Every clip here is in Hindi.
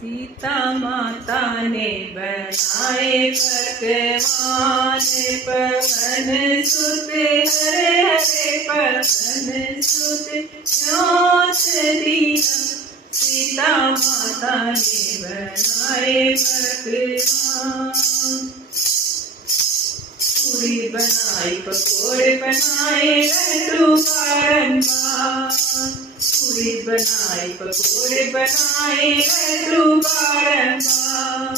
सीता माता ने बनाए पकवान, पवन सुत हरे हरे पवन सुत न्योत दिया। सीता माता ने बनाए पकवान, पूरी बनाई पकोड़े बनाए लड्डू बारंबार, पूरी बनाई पकोड़े बनाए लड्डू बारंबार।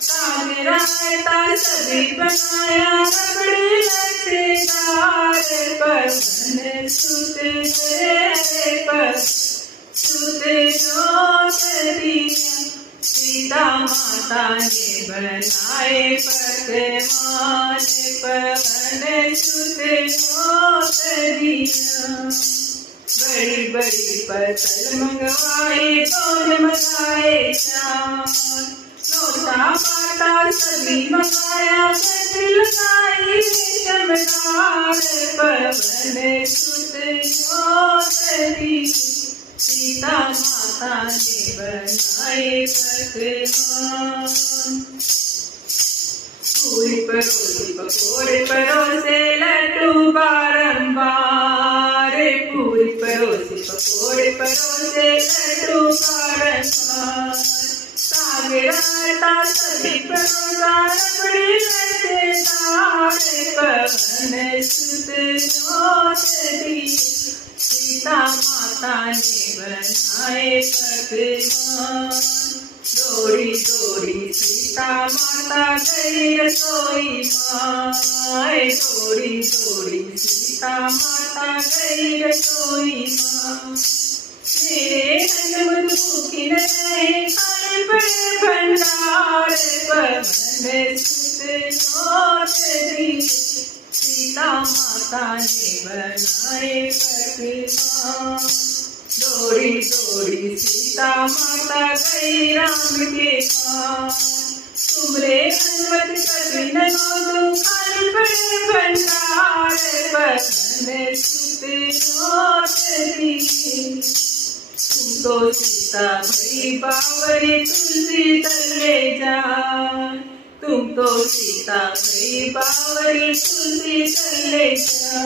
साग रायता सभी बनाया रबड़ी लच्छेदार, पवन सुत हरे पवन सुत न्योत दिया। सीता माता ने बनाए पकवान, पवन सुत न्योत दिया। बड़ी बड़ी पतल मंगवाए कौन मचाए चाँद, नोटा पाटा सभी मंगाया छत्र लगाई चमकार, पवन सुत न्योत दिया। सीता माता ने बनाए पकवान, पूरी परोसी पकोड़े परोसे लड्डू बारंबार, पूरी परोसी पकोड़े परोसे लड्डू बारंबार। साग रायता सभी परोसा रबड़ी लच्छेदार, पवन सुत न्योत दिया। सीता माता ने बनाए पकवान, दौड़ी दौड़ी सीता माता गई रसोई माँ, दौड़ी दौड़ी सीता माता गई रसोई माँ। मेरे हनुमत भूखी न रहे खाने पड़े भंडार, पवन सुत न्योत दिया। सीता माता ने बनाए पकवान, दौड़ी दौड़ी सीता माता गई राम के पास। तुमरे हनुमत कभी न दो खाली पड़े भंडार, पवन सुत न्योत दिया। तुम तो सीता भई बावरी तुलसी तले जा, तुम तो सीता भई बावरी तुलसी तले जा।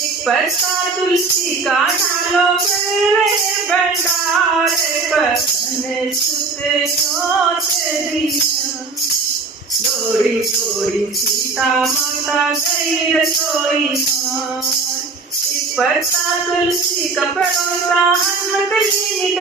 एक पत्ता तुलसी का डालो मेरे भंडार, पवन सुत न्योत दिया। दौड़ी दौड़ी सीता माता गई रसोई माँ, एक पत्ता तुलसी का परोसा हनुमत जी